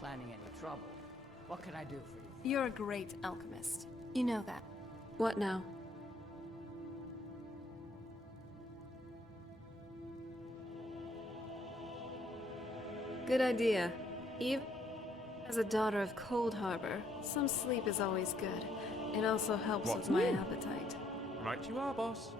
Planning any trouble. What can I do for you? You're a great alchemist. You know that. What now? Good idea. Even as a daughter of Cold Harbor, some sleep is always good. It also helps with my appetite. Right you are, boss.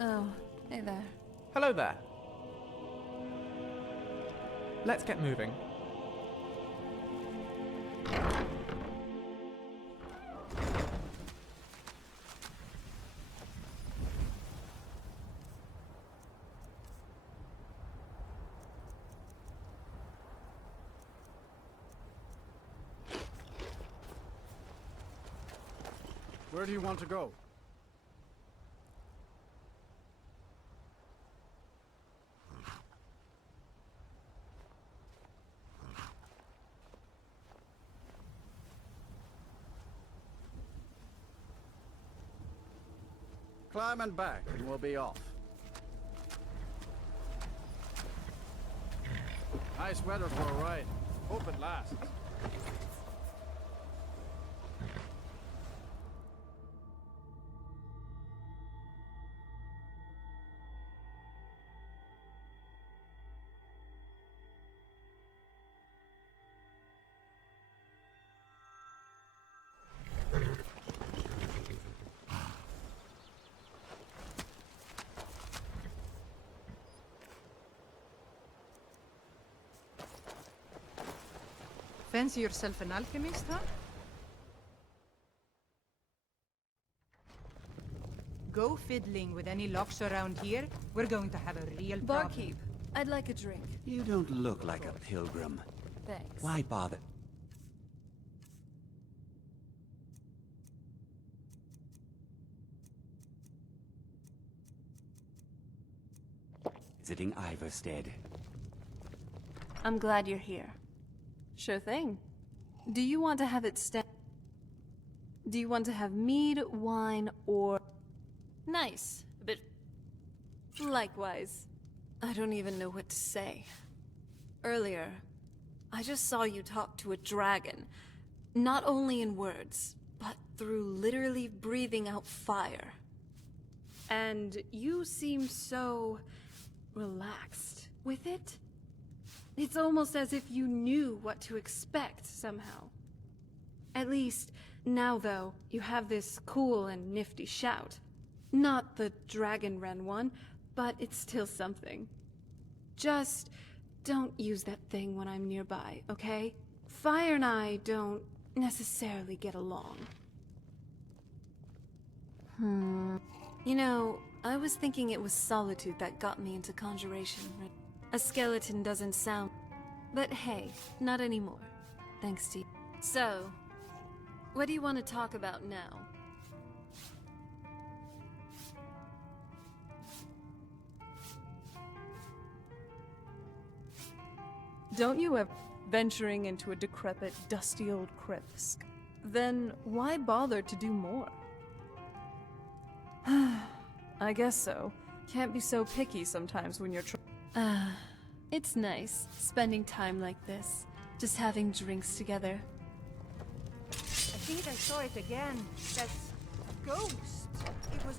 Oh, hey there. Hello there. Let's get moving. Where do you want to go? Climb and back, and we'll be off. Nice weather for a ride. Hope it lasts. Fancy yourself an alchemist, huh? Go fiddling with any locks around here. We're going to have a real problem. Barkeep, I'd like a drink. You don't look like a pilgrim. Thanks. Why bother? Visiting Iverstead. I'm glad you're here. Sure thing. Do you want to have it Do you want to have mead, wine, or... Nice. A bit... Likewise. I don't even know what to say. Earlier, I just saw you talk to a dragon. Not only in words, but through literally breathing out fire. And you seem so... relaxed with it. It's almost as if you knew what to expect somehow. At least, now though, you have this cool and nifty shout. Not the Dragon Ren one, but it's still something. Just don't use that thing when I'm nearby, okay? Fire and I don't necessarily get along. You know, I was thinking it was solitude that got me into conjuration. A skeleton doesn't sound... But hey, not anymore. Thanks to you. So, what do you want to talk about now? Don't you ever venturing into a decrepit, dusty old crypt? then why bother to do more? I guess so. Can't be so picky sometimes when you're it's nice, spending time like this. Just having drinks together. I think I saw it again. That's a ghost. It was...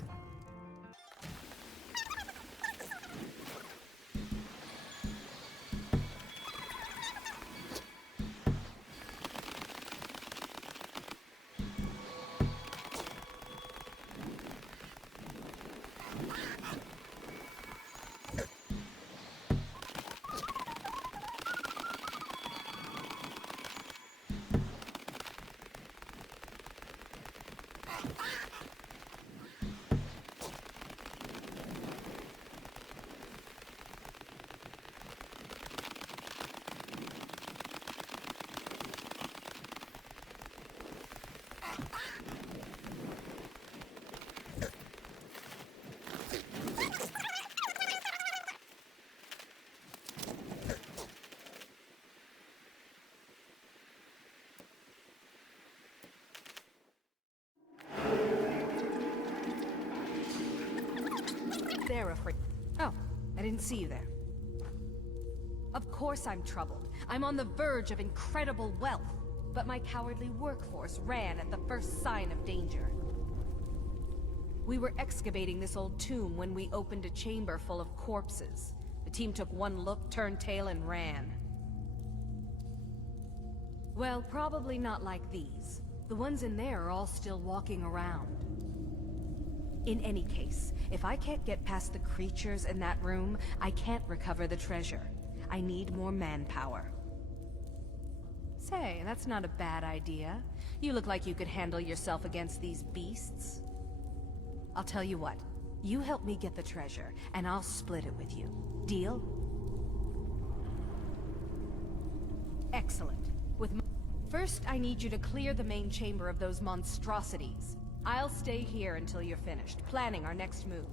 They're afraid. Oh, I didn't see you there. Of course I'm troubled. I'm on the verge of incredible wealth. But my cowardly workforce ran at the first sign of danger. We were excavating this old tomb when we opened a chamber full of corpses. The team took one look, turned tail, and ran. Well, probably not like these. The ones in there are all still walking around. In any case, if I can't get past the creatures in that room, I can't recover the treasure. I need more manpower. Say, that's not a bad idea. You look like you could handle yourself against these beasts. I'll tell you what. You help me get the treasure, and I'll split it with you. Deal? Excellent. First, I need you to clear the main chamber of those monstrosities. I'll stay here until you're finished, planning our next move.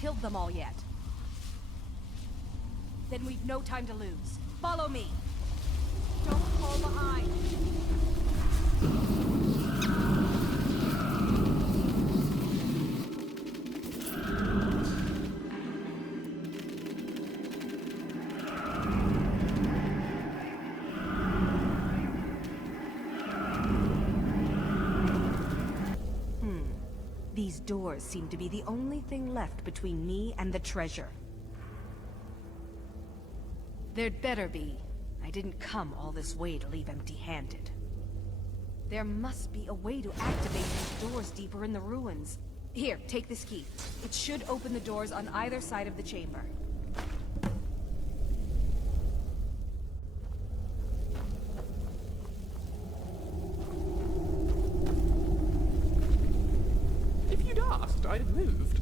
Killed them all yet? Then we've no time to lose. Follow me. Don't fall behind. These doors seem to be the only thing left between me and the treasure. There'd better be. I didn't come all this way to leave empty-handed. There must be a way to activate these doors deeper in the ruins. Here, take this key. It should open the doors on either side of the chamber. I'd have moved.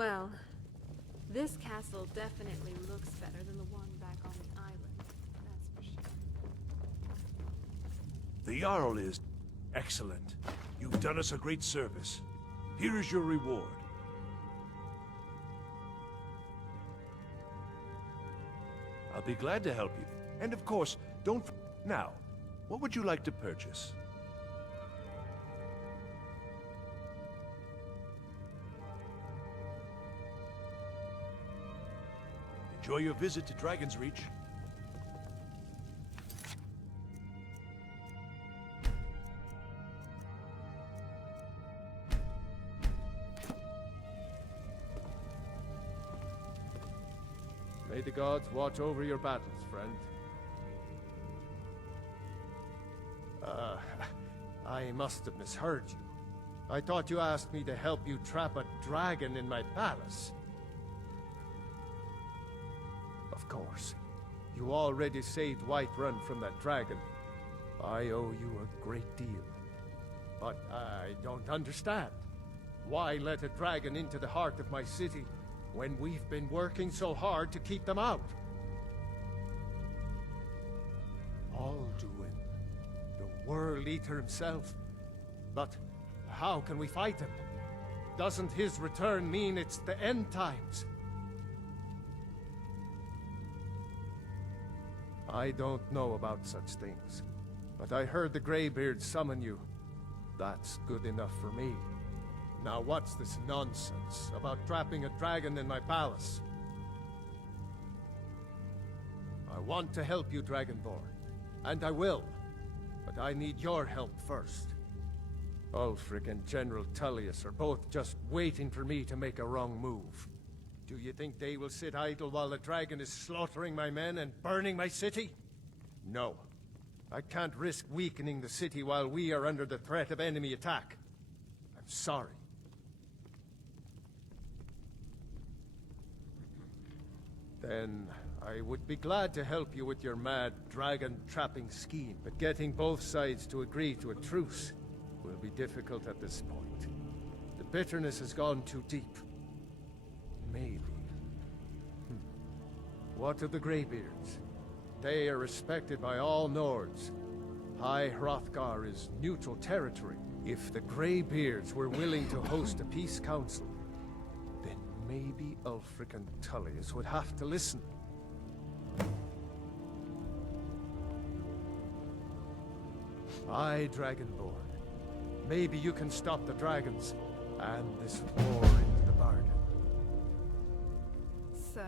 Well, this castle definitely looks better than the one back on the island. That's for sure. The Jarl is excellent. You've done us a great service. Here is your reward. I'll be glad to help you. And of course, don't... Now, what would you like to purchase? Enjoy your visit to Dragon's Reach. May the gods watch over your battles, friend. I must have misheard you. I thought you asked me to help you trap a dragon in my palace. Of course. You already saved Whiterun from that dragon. I owe you a great deal. But I don't understand. Why let a dragon into the heart of my city when we've been working so hard to keep them out? Alduin, the World Eater himself. But how can we fight him? Doesn't his return mean it's the end times? I don't know about such things, but I heard the Greybeard summon you. That's good enough for me. Now what's this nonsense about trapping a dragon in my palace? I want to help you, Dragonborn, and I will, but I need your help first. Ulfric and General Tullius are both just waiting for me to make a wrong move. Do you think they will sit idle while the dragon is slaughtering my men and burning my city? No. I can't risk weakening the city while we are under the threat of enemy attack. I'm sorry. Then I would be glad to help you with your mad dragon-trapping scheme, but getting both sides to agree to a truce will be difficult at this point. The bitterness has gone too deep. Maybe. What of the Greybeards? They are respected by all Nords. High Hrothgar is neutral territory. If the Greybeards were willing to host a peace council, then maybe Ulfric and Tullius would have to listen. Aye, Dragonborn. Maybe you can stop the dragons, and this war into the bargain. So,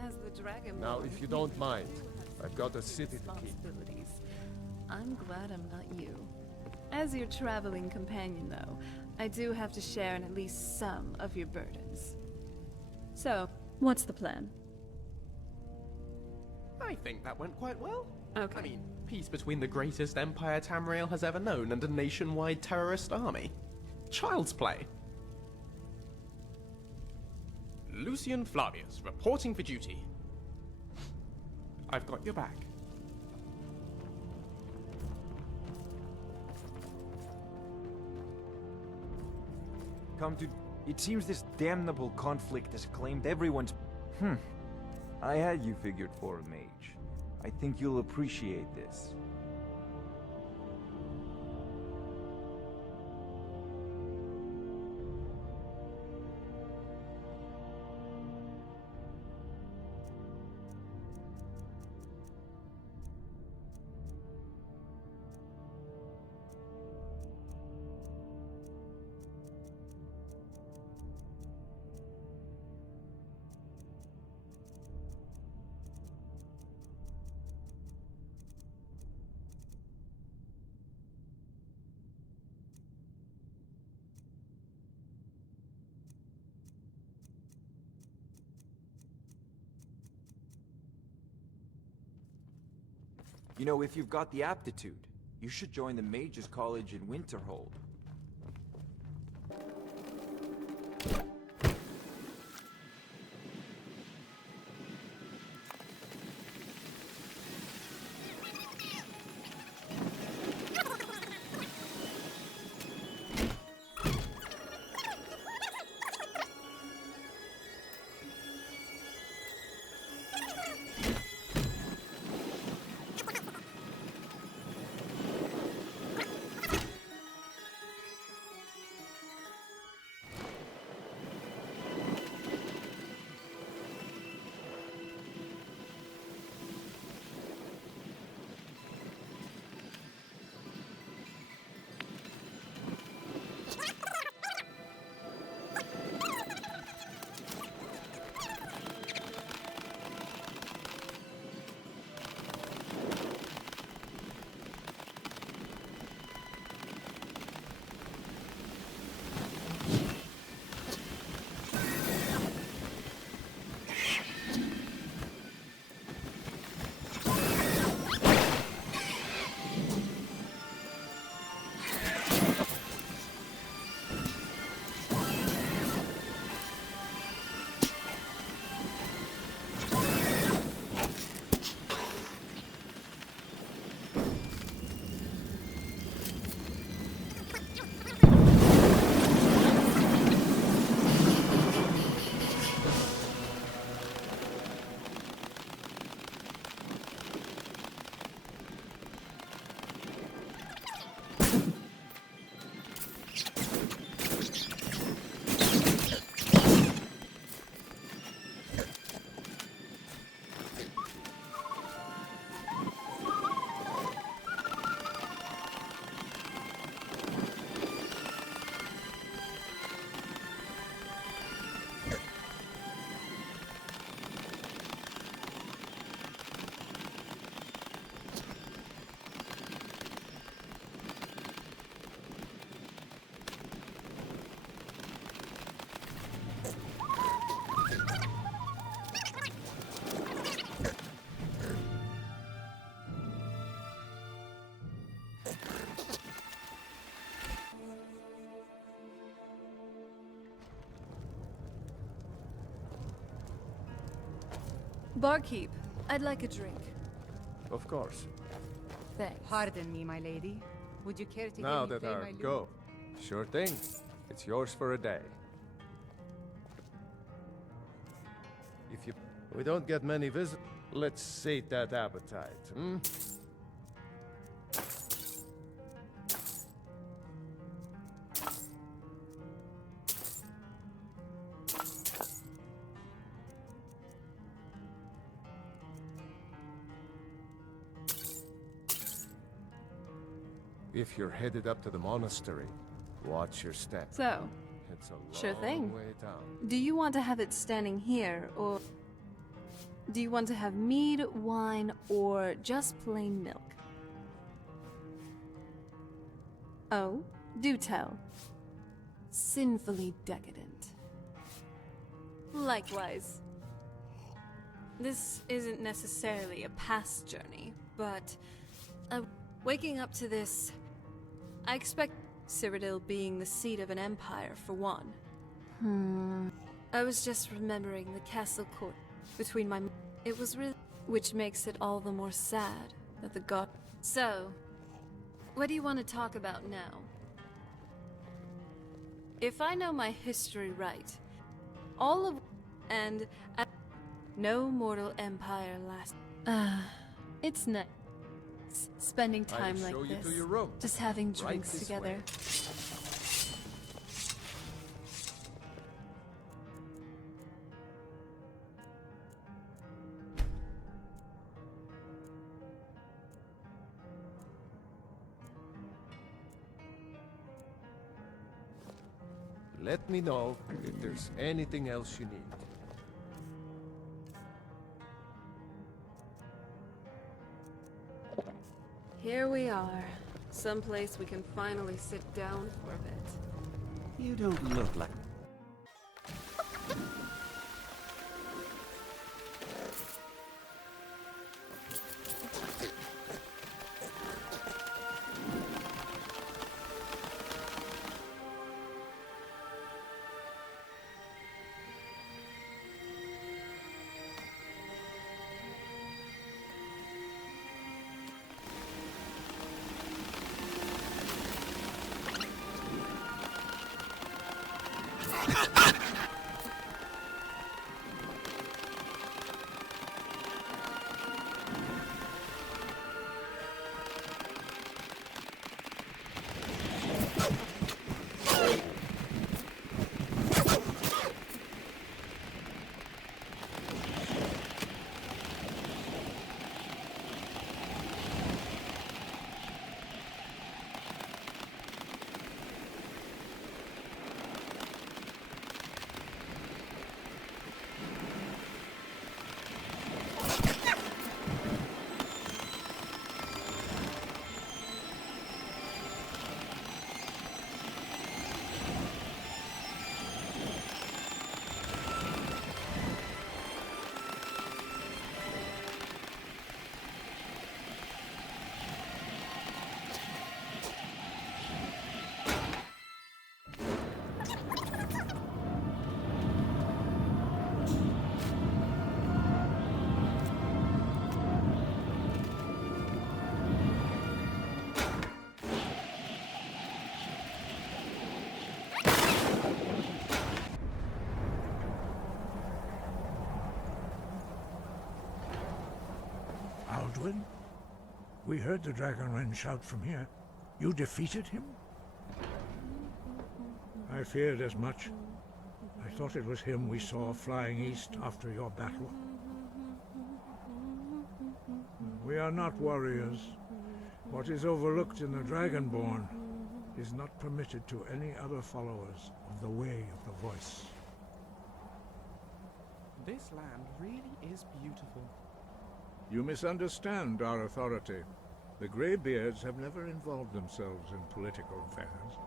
as the dragon. Now, if you don't mind, I've got a city to keep. I'm glad I'm not you. As your traveling companion, though, I do have to share in at least some of your burdens. So, what's the plan? I think that went quite well. Okay. I mean, peace between the greatest empire Tamriel has ever known and a nationwide terrorist army. Child's play. Lucian Flavius, reporting for duty. I've got your back. Come to... It seems this damnable conflict has claimed everyone's... I had you figured for a mage. I think you'll appreciate this. You know, if you've got the aptitude, you should join the Mages College in Winterhold. Barkeep, I'd like a drink. Of course. Thanks. Pardon me, my lady. Would you care to Now hear me that play our my lute? go. Sure thing. It's yours for a day. If you... We don't get many visitors. Let's sate that appetite, hmm? If you're headed up to the monastery, watch your step. So, It's a long sure thing. way down. Do you want to have it standing here, or do you want to have mead, wine, or just plain milk? Oh, do tell. Sinfully decadent. Likewise. This isn't necessarily a past journey, but waking up to this, I expect Cyrodiil being the seat of an empire, for one. I was just remembering the castle court between my... It was really... Which makes it all the more sad that the god... So, what do you want to talk about now? If I know my history right, all of... And... No mortal empire lasts... it's nice. Spending time I'll like show you this. to your room. Just having Right drinks this together. way. Let me know if there's anything else you need. Here we are. Someplace we can finally sit down for a bit. You don't look like... Alduin? We heard the Dragonren shout from here. You defeated him? I feared as much. I thought it was him we saw flying east after your battle. We are not warriors. What is overlooked in the Dragonborn is not permitted to any other followers of the Way of the Voice. This land really is beautiful. You misunderstand our authority. The Greybeards have never involved themselves in political affairs.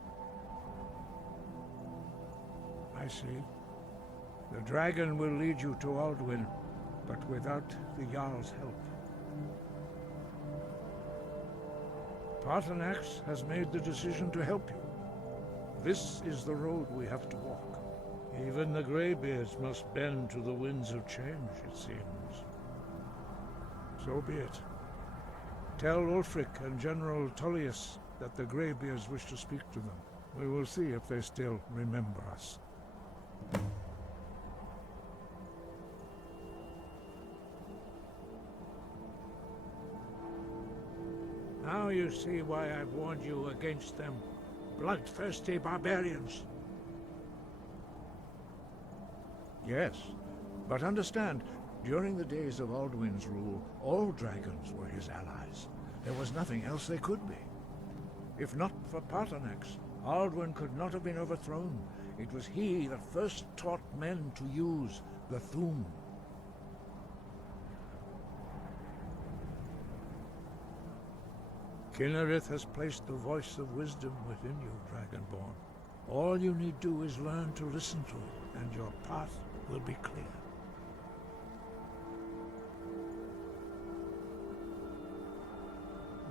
I see. The dragon will lead you to Alduin, but without the Jarl's help. Paarthurnax has made the decision to help you. This is the road we have to walk. Even the Greybeards must bend to the winds of change, it seems. So be it. Tell Ulfric and General Tullius that the Greybeards wish to speak to them. We will see if they still remember us. Now you see why I've warned you against them bloodthirsty barbarians. Yes, but understand, during the days of Alduin's rule, all dragons were his allies. There was nothing else they could be. If not for Paternax, Alduin could not have been overthrown. It was he that first taught men to use the Thu'um. Kinnereth has placed the voice of wisdom within you, Dragonborn. All you need do is learn to listen to it, and your path will be clear.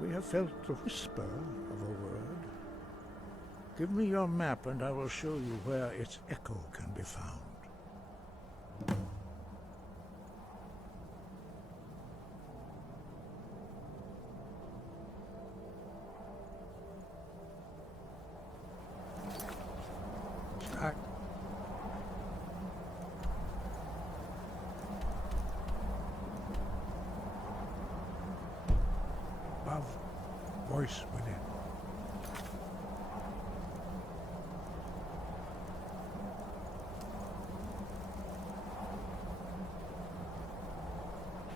We have felt the whisper of a word. Give me your map and I will show you where its echo can be found. Above, voice within.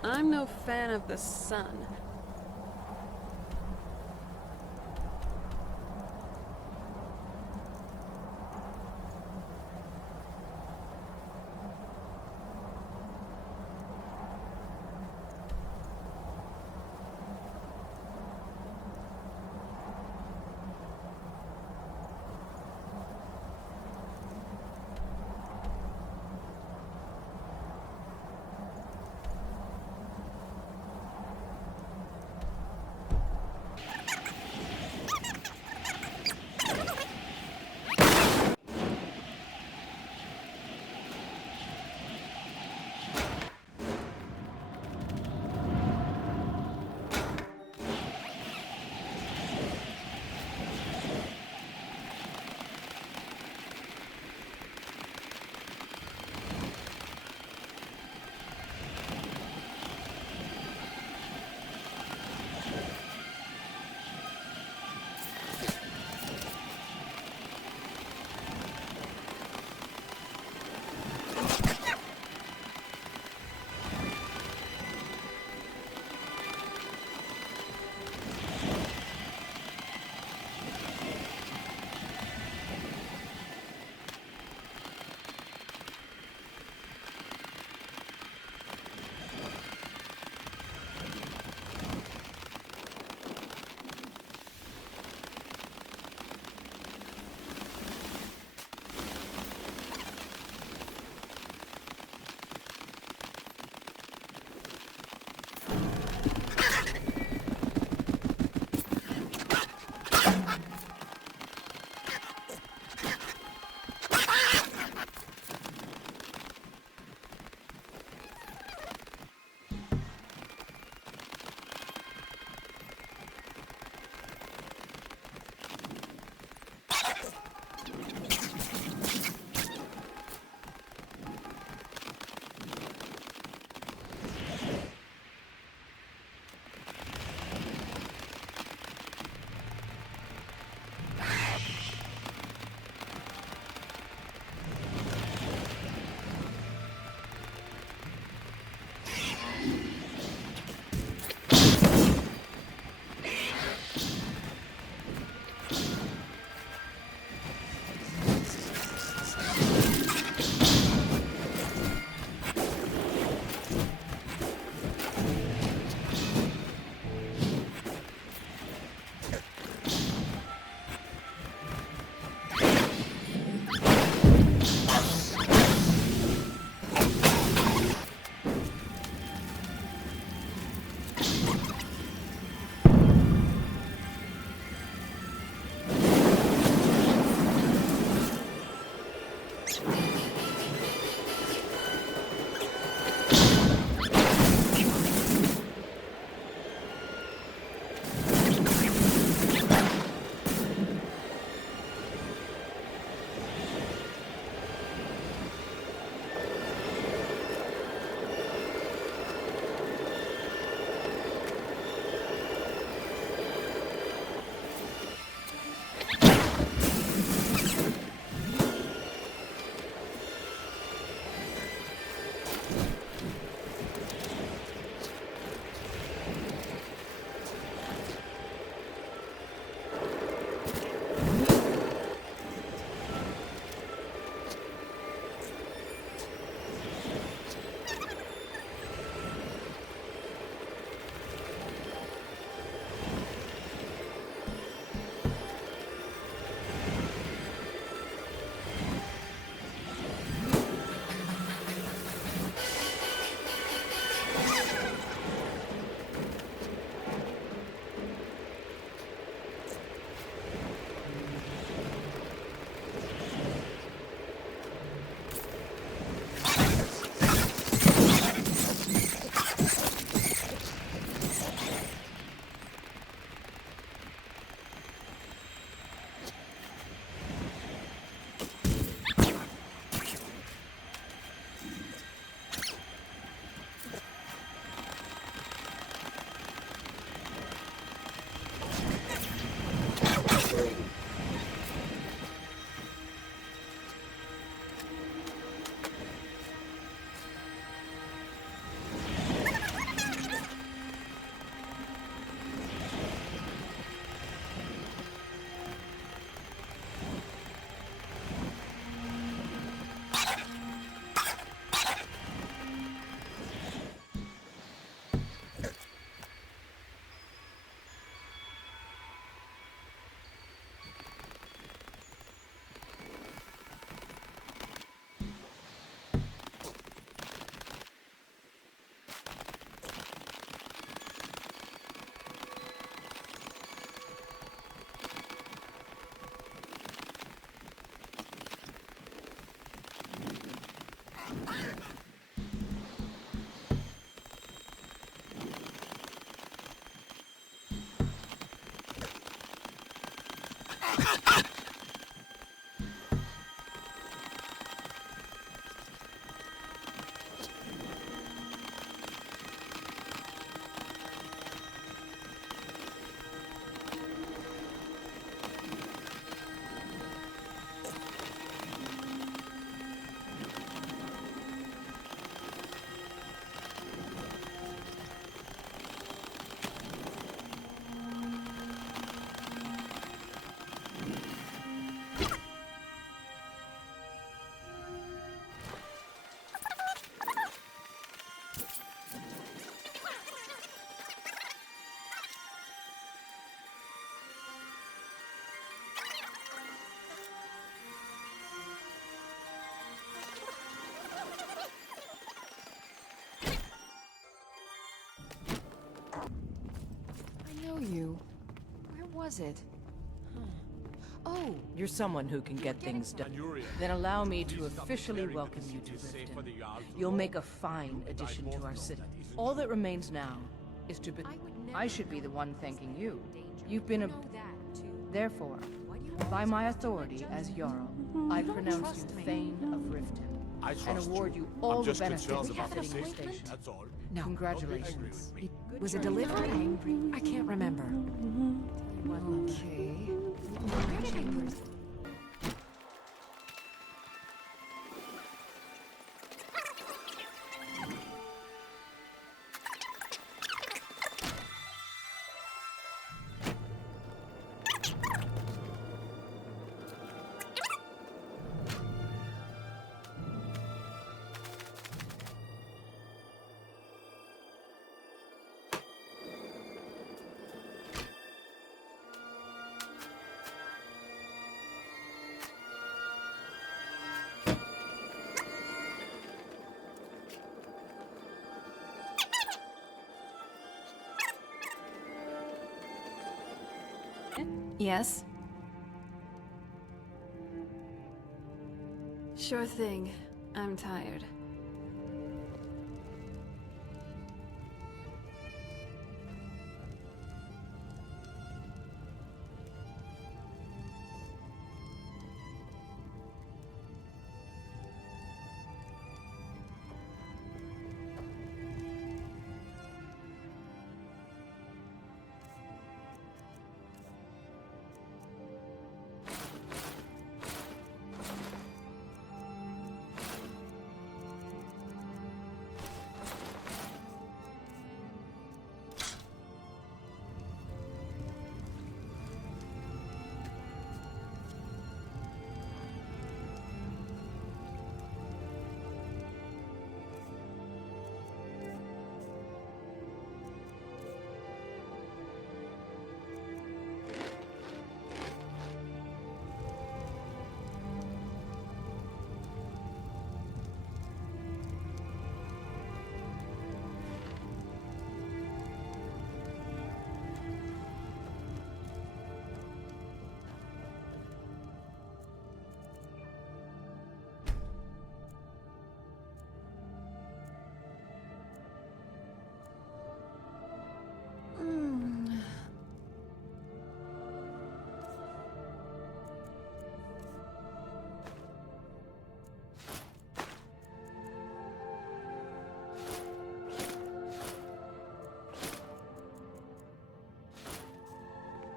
I'm no fan of the sun. I know you. Where was it? Oh, you're someone who can get things done. Then allow me to officially welcome you to Riften. You'll make a fine addition to our city. All that remains now is to be... I should be the one thanking you. You've been a... Therefore, by my authority as Jarl, I pronounce you Thane of Riften, and award you all the benefits of sitting your station. No. Congratulations. Was it delivered? I can't remember. Okay. Where did I put it? Yes? Sure thing. I'm tired.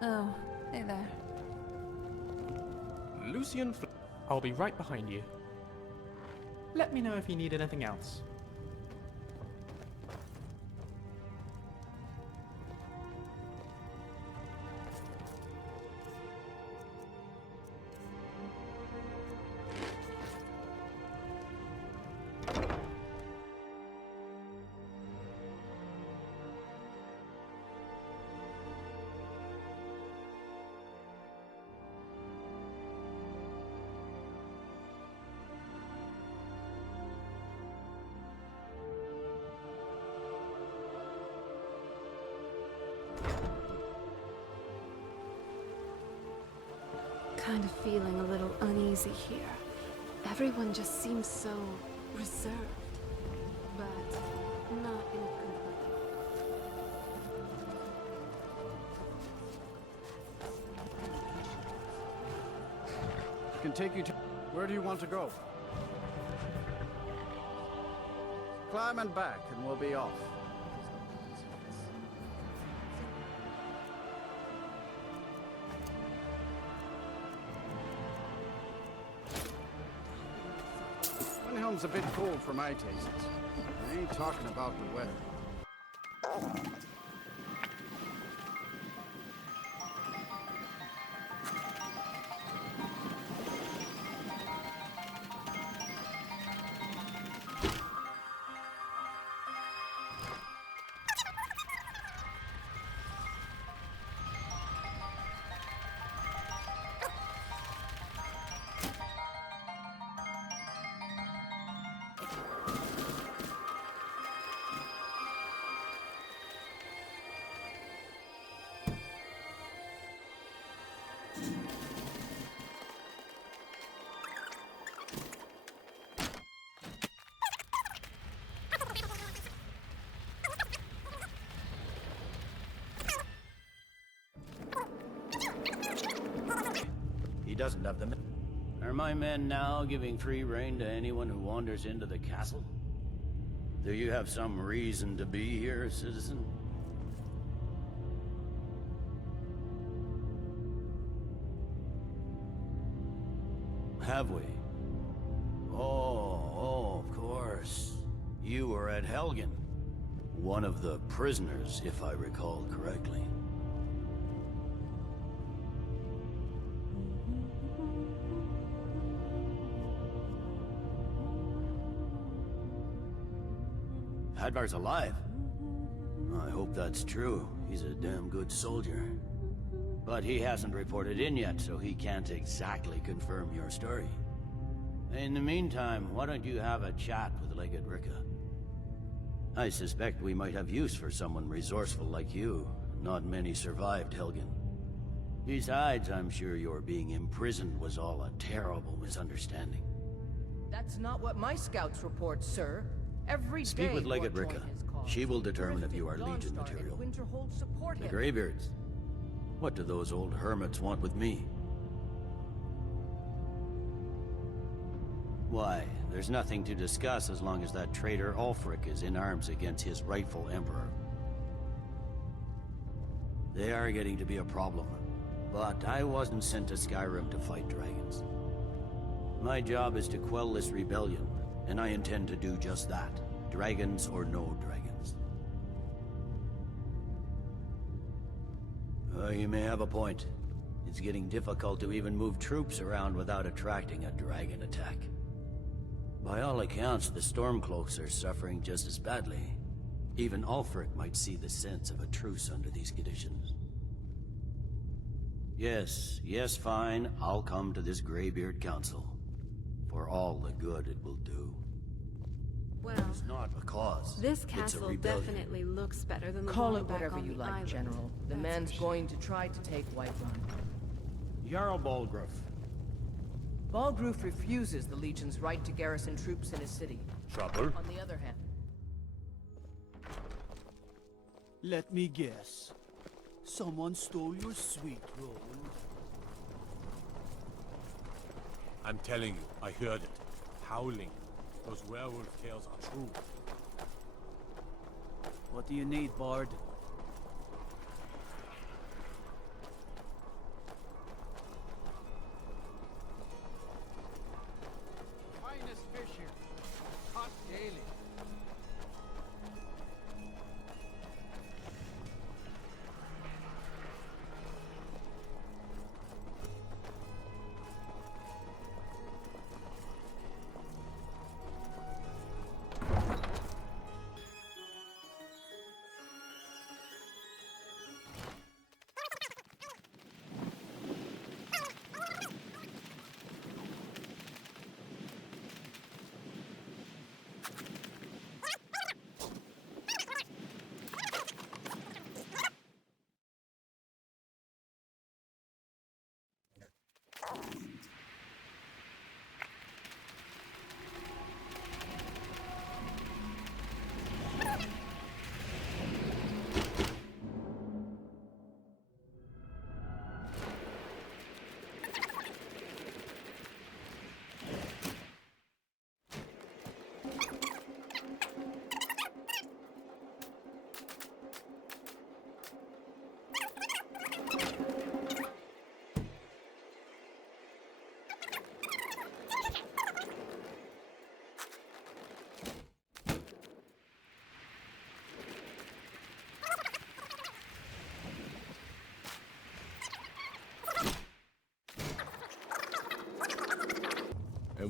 Oh, hey there. Lucian, I'll be right behind you. Let me know if you need anything else. Kind of feeling a little uneasy here. Everyone just seems so reserved, but not incompletely. Can take you to... Where do you want to go? Climb and back, and we'll be off. Ningheim's a bit cold for my tastes. I ain't talking about the weather. He doesn't have them. Are my men now giving free rein to anyone who wanders into the castle? Do you have some reason to be here, citizen? Have we? Oh, of course. You were at Helgen. One of the prisoners, if I recall correctly. Hadvar's alive. I hope that's true. He's a damn good soldier. But he hasn't reported in yet, so he can't exactly confirm your story. In the meantime, why don't you have a chat with Legate Ricka? I suspect we might have use for someone resourceful like you. Not many survived Helgen. Besides, I'm sure your being imprisoned was all a terrible misunderstanding. That's not what my scouts report, sir. Every Speak day with Legate more Ricka. join his cause. She will determine if you are Dawnstar Legion and material. Winterhold support The him. Greybeards. What do those old hermits want with me? Why, there's nothing to discuss as long as that traitor Ulfric is in arms against his rightful emperor. They are getting to be a problem. But I wasn't sent to Skyrim to fight dragons. My job is to quell this rebellion, and I intend to do just that. Dragons or no dragons. You may have a point. It's getting difficult to even move troops around without attracting a dragon attack. By all accounts, the Stormcloaks are suffering just as badly. Even Ulfric might see the sense of a truce under these conditions. Yes, fine. I'll come to this Greybeard Council. For all the good it will do. Well, it's not a cause. This It's a castle rebellion. definitely looks better than the Call one it back whatever on you the like, island. General. The That's man's for sure. going to try to take Whiterun. Jarl Balgruuf. Balgruuf refuses the Legion's right to garrison troops in his city. Trouble? On the other hand, Let me guess. Someone stole your sweet roll. I'm telling you, I heard it. Howling. Those werewolf tales are true. What do you need, Bard? Finest fish here. Caught daily.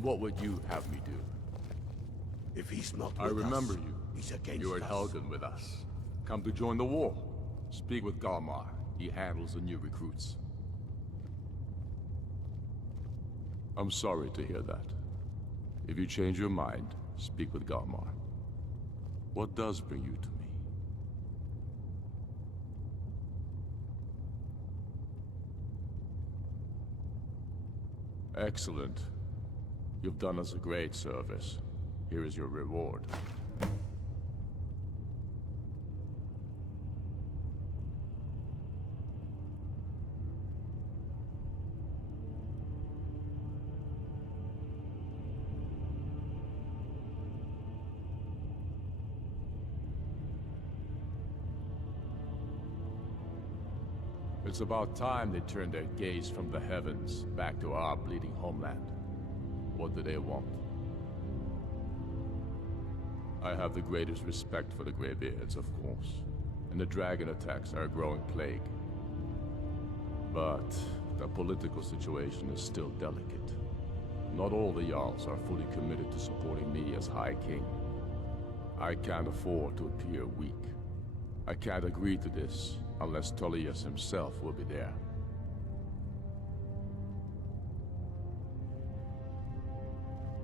Then what would you have me do? If he's not I with remember us, you. he's against You were at us. Helgen with us. Come to join the war. Speak with Galmar. He handles the new recruits. I'm sorry to hear that. If you change your mind, speak with Galmar. What does bring you to me? Excellent. You've done us a great service. Here is your reward. It's about time they turned their gaze from the heavens back to our bleeding homeland. What do they want? I have the greatest respect for the Greybeards, of course, and the dragon attacks are a growing plague. But the political situation is still delicate. Not all the Jarls are fully committed to supporting me as High King. I can't afford to appear weak. I can't agree to this unless Tullius himself will be there.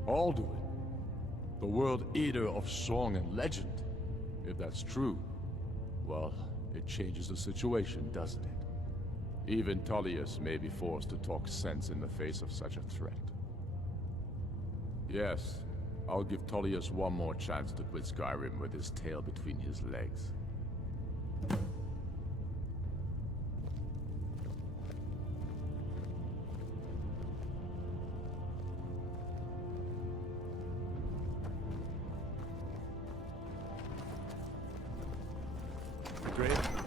Alduin, the World Eater of song and legend. If that's true, well, it changes the situation, doesn't it? Even Tullius may be forced to talk sense in the face of such a threat. Yes, I'll give Tullius one more chance to quit Skyrim with his tail between his legs. Great.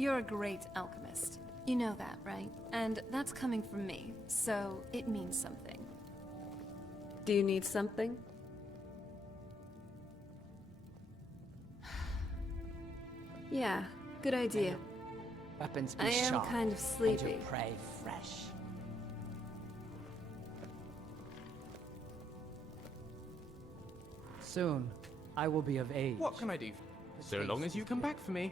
You're a great alchemist. You know that, right? And that's coming from me, so it means something. Do you need something? Yeah, good idea. Weapons be I am sharp, kind of and sleepy. your prey fresh. Soon, I will be of age. What can I do? So long as you come back for me.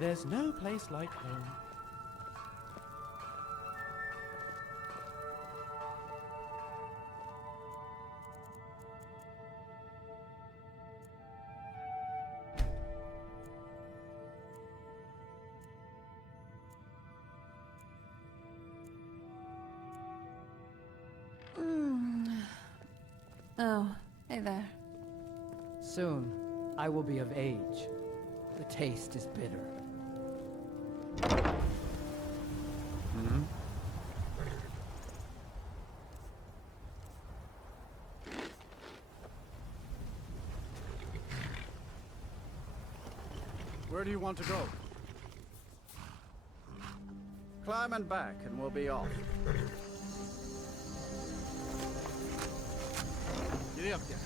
There's no place like home. Oh, hey there. Soon, I will be of age. The taste is bitter. Where do you want to go? Climb and back, and we'll be off. Get up there.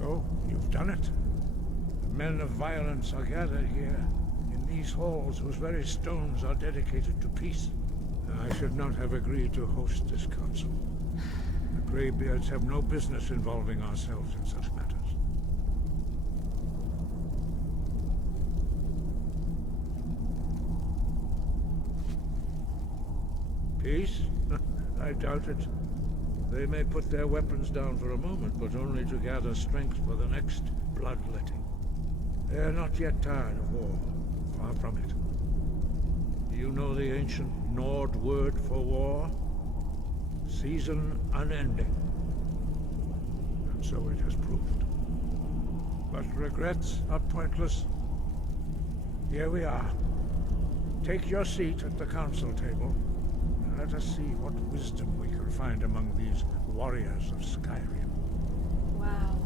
So, you've done it. The men of violence are gathered here, in these halls whose very stones are dedicated to peace. I should not have agreed to host this council. The Greybeards have no business involving ourselves in such matters. Peace? I doubt it. They may put their weapons down for a moment, but only to gather strength for the next bloodletting. They are not yet tired of war. Far from it. Do you know the ancient Nord word for war? Season unending. And so it has proved. But regrets are pointless. Here we are. Take your seat at the council table. Let us see what wisdom we can find among these warriors of Skyrim. Wow.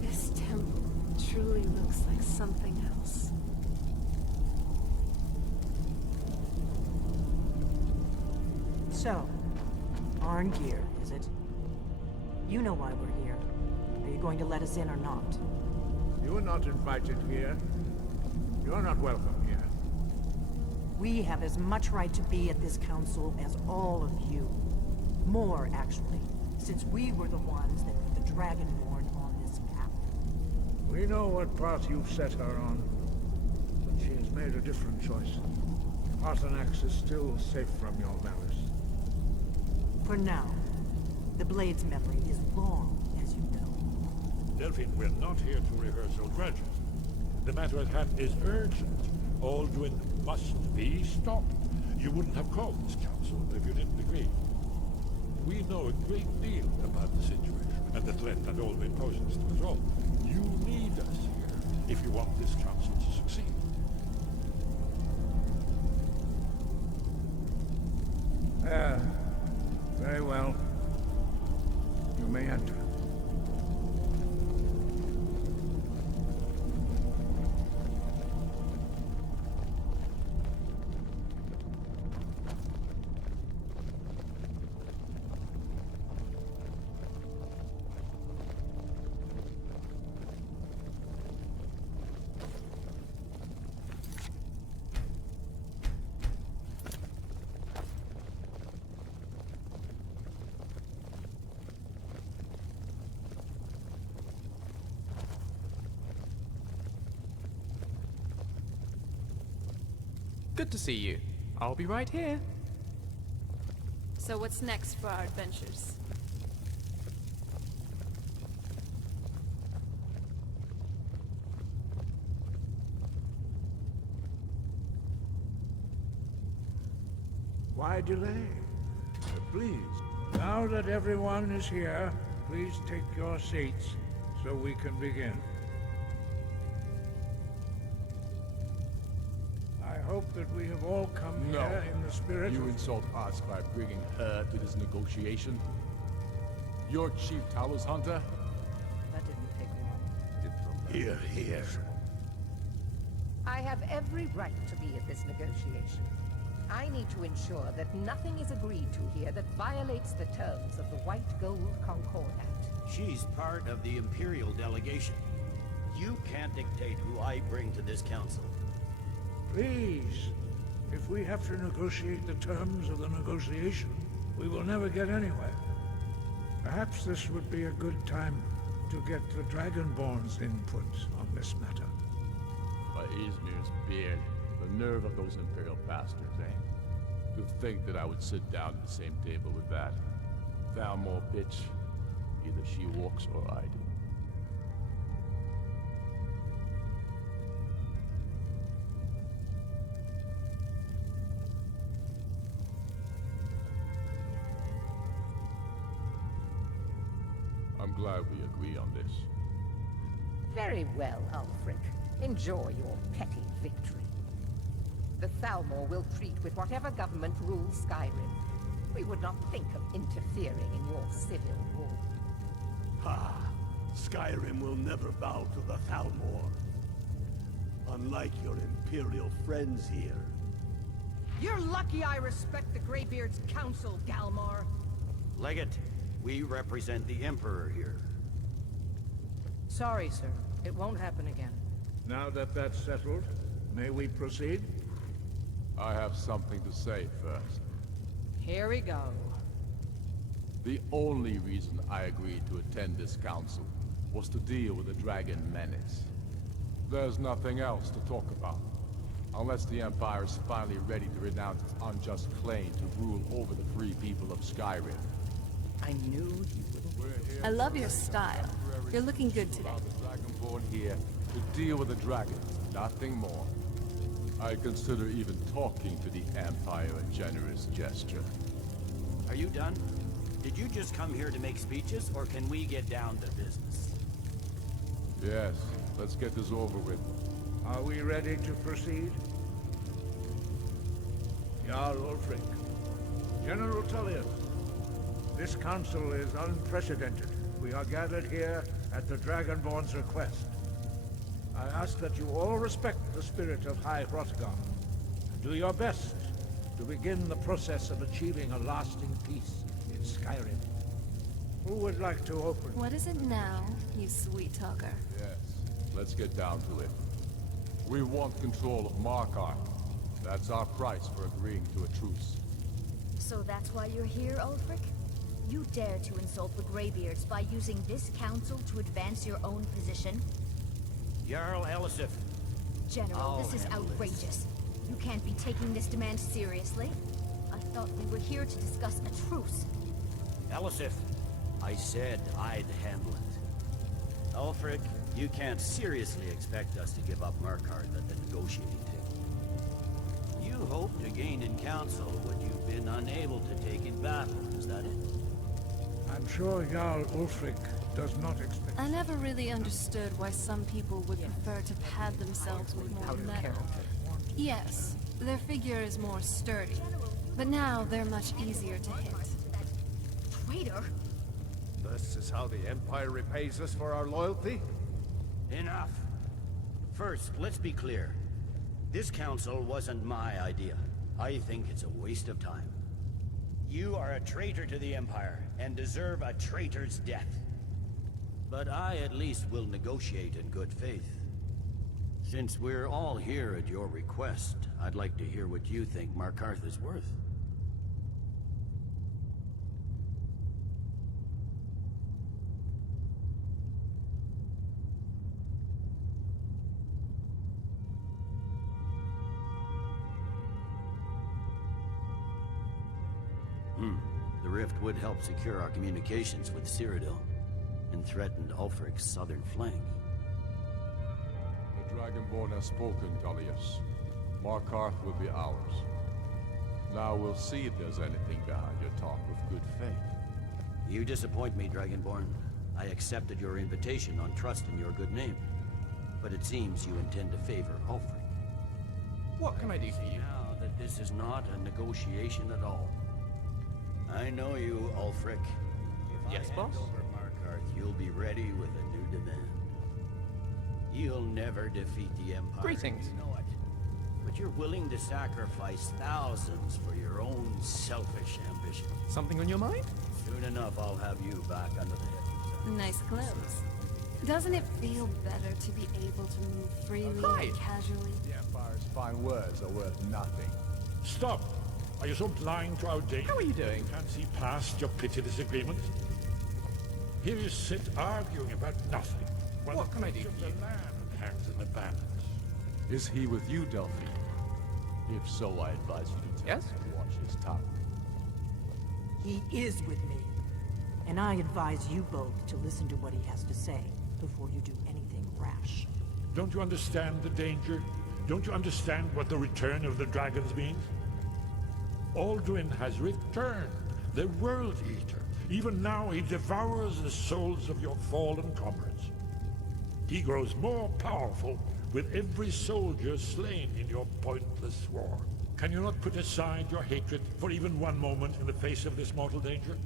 This temple truly looks like something else. So, Arngeir, is it? You know why we're here. Are you going to let us in or not? You are not invited here. You are not welcome here. We have as much right to be at this council as all of you. More, actually, since we were the ones that put the Dragonborn on this path. We know what path you've set her on, but she has made a different choice. Arthanax is still safe from your malice. For now, the Blade's memory is long, as you know. Delphine, we're not here to rehearse old grudges. The matter at hand is urgent. Alduin must be stopped. You wouldn't have called this council if you didn't agree. We know a great deal about the situation and the threat that Alduin poses to us all. You need us here if you want this council to succeed. Very well. You may enter. Good to see you. I'll be right here. So what's next for our adventures? Why delay? Please, now that everyone is here, please take your seats so we can begin. I hope that we have all come here in the spirit You of... insult us by bringing her to this negotiation? Your chief Talos hunter? That didn't take long. Here, here. I have every right to be at this negotiation. I need to ensure that nothing is agreed to here that violates the terms of the White Gold Concordat. She's part of the Imperial delegation. You can't dictate who I bring to this council. Please, if we have to negotiate the terms of the negotiation, we will never get anywhere. Perhaps this would be a good time to get the Dragonborn's input on this matter. By Izmir's beard, the nerve of those Imperial bastards, eh? To think that I would sit down at the same table with that. Thalmor bitch. Either she walks or I do. I'm glad we agree on this. Very well, Ulfric. Enjoy your petty victory. The Thalmor will treat with whatever government rules Skyrim. We would not think of interfering in your civil war. Ha! Skyrim will never bow to the Thalmor. Unlike your Imperial friends here. You're lucky I respect the Greybeard's counsel, Galmar. Legate, we represent the Emperor here. Sorry, sir. It won't happen again. Now that that's settled, may we proceed? I have something to say first. Here we go. The only reason I agreed to attend this council was to deal with the Dragon Menace. There's nothing else to talk about. Unless the Empire is finally ready to renounce its unjust claim to rule over the free people of Skyrim. I knew you would. I love your style. You're looking good today. Dragonborn here to deal with the dragons, nothing more. I consider even talking to the Empire a generous gesture. Are you done? Did you just come here to make speeches, or can we get down to business? Yes, let's get this over with. Are we ready to proceed? Jarl Ulfric, General Tullius, this council is unprecedented. We are gathered here at the Dragonborn's request. I ask that you all respect the spirit of High Hrothgar, and do your best to begin the process of achieving a lasting peace in Skyrim. Who would like to open? What is it now, you sweet talker? Yes, let's get down to it. We want control of Markarth. That's our price for agreeing to a truce. So that's why you're here, Ulfric? You dare to insult the Greybeards by using this council to advance your own position? Jarl Elisif. General, this is outrageous. You can't be taking this demand seriously. I thought we were here to discuss a truce. Elisif, I said I'd handle it. Ulfric, you can't seriously expect us to give up Markarth at the negotiating table. You hope to gain in council what you've been unable to take in battle, is that it? I'm sure Jarl Ulfric does not expect... I never really understood why some people would prefer to pad themselves with more metal. Yes, their figure is more sturdy, but now they're much easier to hit. Traitor? This is how the Empire repays us for our loyalty? Enough. First, let's be clear. This council wasn't my idea. I think it's a waste of time. You are a traitor to the Empire, and deserve a traitor's death. But I at least will negotiate in good faith. Since we're all here at your request, I'd like to hear what you think Markarth is worth. The rift would help secure our communications with Cyrodiil, and threatened Ulfric's southern flank. The Dragonborn has spoken, Tullius. Markarth will be ours. Now we'll see if there's anything behind your talk with good faith. You disappoint me, Dragonborn. I accepted your invitation on trust in your good name. But it seems you intend to favor Ulfric. What can I do for you? Now that this is not a negotiation at all. I know you, Ulfric. If Yes, I boss? hand over Markarth, you'll be ready with a new demand. You'll never defeat the Empire. Greetings. You know it. But you're willing to sacrifice thousands for your own selfish ambition. Something on your mind? Soon enough, I'll have you back under the head. Nice clothes. Doesn't it feel better to be able to move freely and casually? The Empire's fine words are worth nothing. Stop! Are you so blind to our danger? How are you doing? Can't see past your petty disagreements? Here you sit arguing about nothing. While What can I do the for you? land hangs in the balance. Is he with you, Delphi? If so, I advise you to tell him to watch his tongue. He is with me. And I advise you both to listen to what he has to say before you do anything rash. Don't you understand the danger? Don't you understand what the return of the dragons means? Alduin has returned, the World Eater. Even now he devours the souls of your fallen comrades. He grows more powerful with every soldier slain in your pointless war. Can you not put aside your hatred for even one moment in the face of this mortal danger?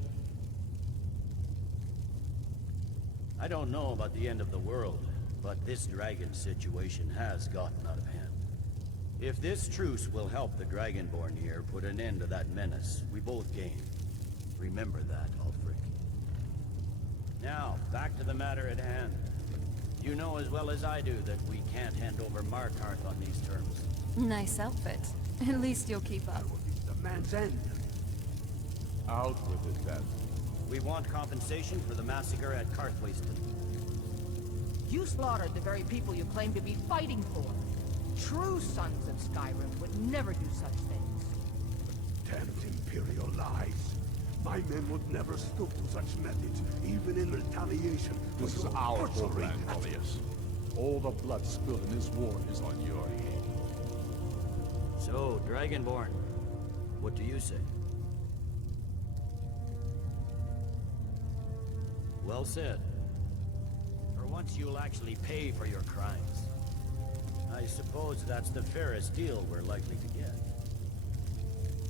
I don't know about the end of the world, but this dragon situation has gotten out of hand. If this truce will help the Dragonborn here put an end to that menace, we both gain. Remember that, Ulfric. Now, back to the matter at hand. You know as well as I do that we can't hand over Markarth on these terms. Nice outfit. At least you'll keep up. The man's end. Out with it, then. We want compensation for the massacre at Karthwasten. You slaughtered the very people you claim to be fighting for. True sons of Skyrim would never do such things. Damned Imperial lies. My men would never stoop to such methods, even in retaliation. This is our homeland, Tullius. All the blood spilled in this war is on your head. So, Dragonborn, what do you say? Well said. For once you'll actually pay for your crimes. I suppose that's the fairest deal we're likely to get.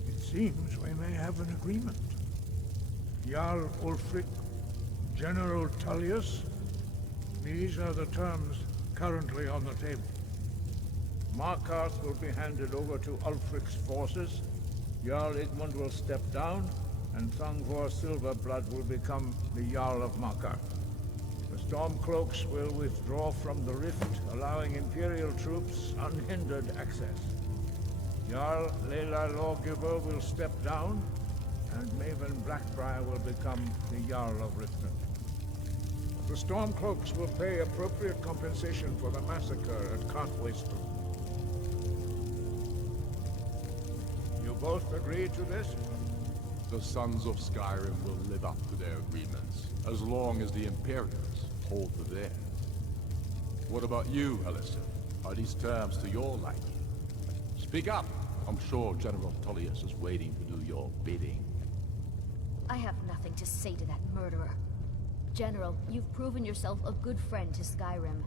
It seems we may have an agreement. Jarl Ulfric, General Tullius, these are the terms currently on the table. Markarth will be handed over to Ulfric's forces, Jarl Igmund will step down, and Thangvor Silverblood will become the Jarl of Markarth. The Stormcloaks will withdraw from the rift, allowing Imperial troops unhindered access. Jarl Leila Lawgiver will step down, and Maven Blackbriar will become the Jarl of Riften. The Stormcloaks will pay appropriate compensation for the massacre at Karthwasten. You both agree to this? The Sons of Skyrim will live up to their agreements, as long as the Imperials hold to theirs. What about you, Elisif? Are these terms to your liking? Speak up! I'm sure General Tullius is waiting to do your bidding. I have nothing to say to that murderer. General, you've proven yourself a good friend to Skyrim.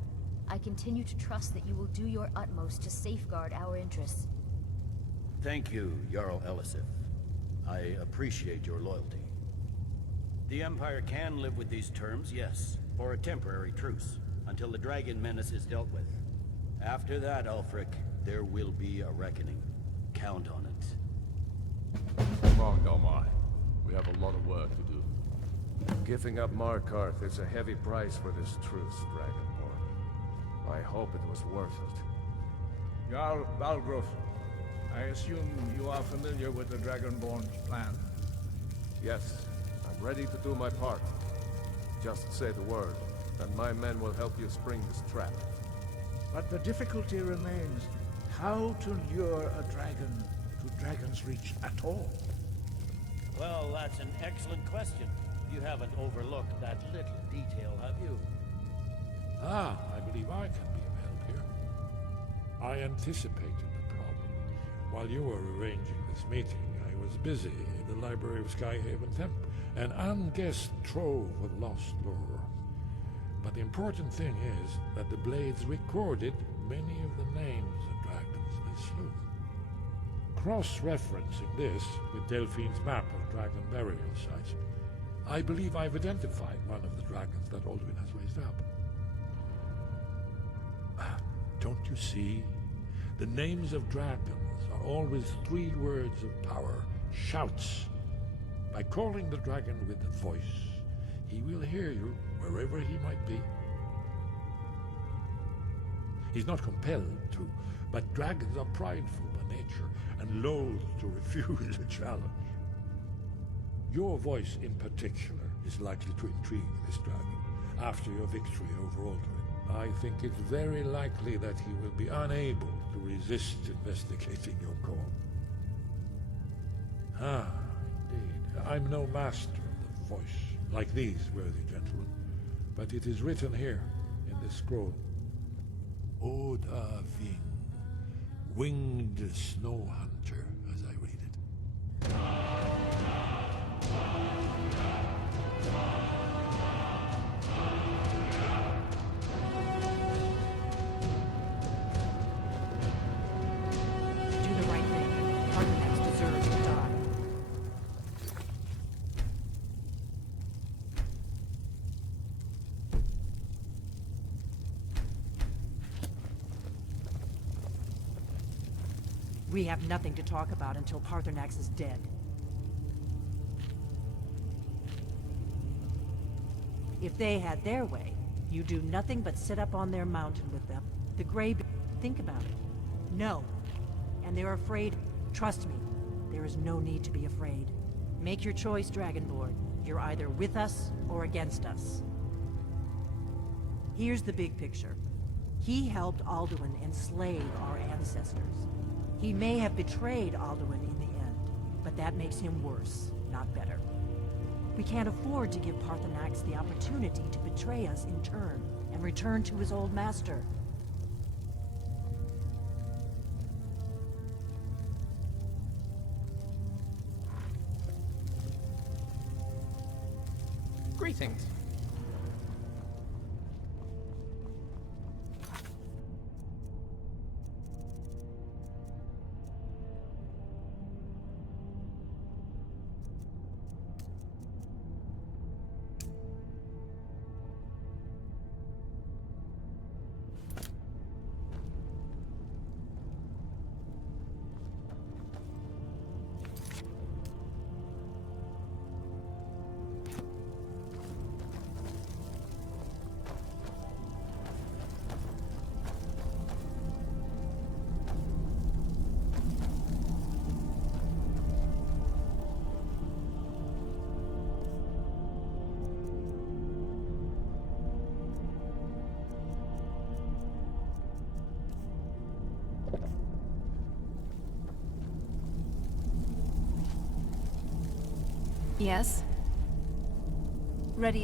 I continue to trust that you will do your utmost to safeguard our interests. Thank you, Jarl Elisif. I appreciate your loyalty. The Empire can live with these terms, yes, for a temporary truce, until the dragon menace is dealt with. After that, Ulfric, there will be a reckoning. Count on it. Come on, Delmai. We have a lot of work to do. Giving up Markarth is a heavy price for this truce, Dragonborn. I hope it was worth it. Jarl Balgruuf, I assume you are familiar with the Dragonborn's plan. Yes, I'm ready to do my part. Just say the word, and my men will help you spring this trap. But the difficulty remains how to lure a dragon to Dragon's Reach at all. Well, that's an excellent question. You haven't overlooked that little detail, have you? Ah, I believe I can be of help here. I anticipated the problem. While you were arranging this meeting, I was busy in the library of Skyhaven Temple, an unguessed trove of lost lore. But the important thing is that the Blades recorded many of the names of dragons they slew. Cross-referencing this with Delphine's map of dragon burial sites, I believe I've identified one of the dragons that Alduin has raised up. Don't you see? The names of dragons are always 3 words of power, shouts. By calling the dragon with a voice, he will hear you wherever he might be. He's not compelled to, but dragons are prideful by nature and loath to refuse a challenge. Your voice in particular is likely to intrigue this dragon after your victory over Alduin. I think it's very likely that he will be unable to resist investigating your call. Ah, indeed. I'm no master of the voice, like these worthy gentlemen, but it is written here in this scroll. Oda Ving, winged snow hunter, as I read it. Do the right thing. Architects deserve to die. We have nothing to talk about until Paarthurnax is dead. If they had their way, you do nothing but sit up on their mountain with them. The Grey... Think about it. No. And they're afraid. Trust me, there is no need to be afraid. Make your choice, Dragonlord. You're either with us or against us. Here's the big picture. He helped Alduin enslave our ancestors. He may have betrayed Alduin in the end, but that makes him worse, not better. We can't afford to give Paarthurnax the opportunity to betray us in turn and return to his old master. Greetings. Yes? Ready.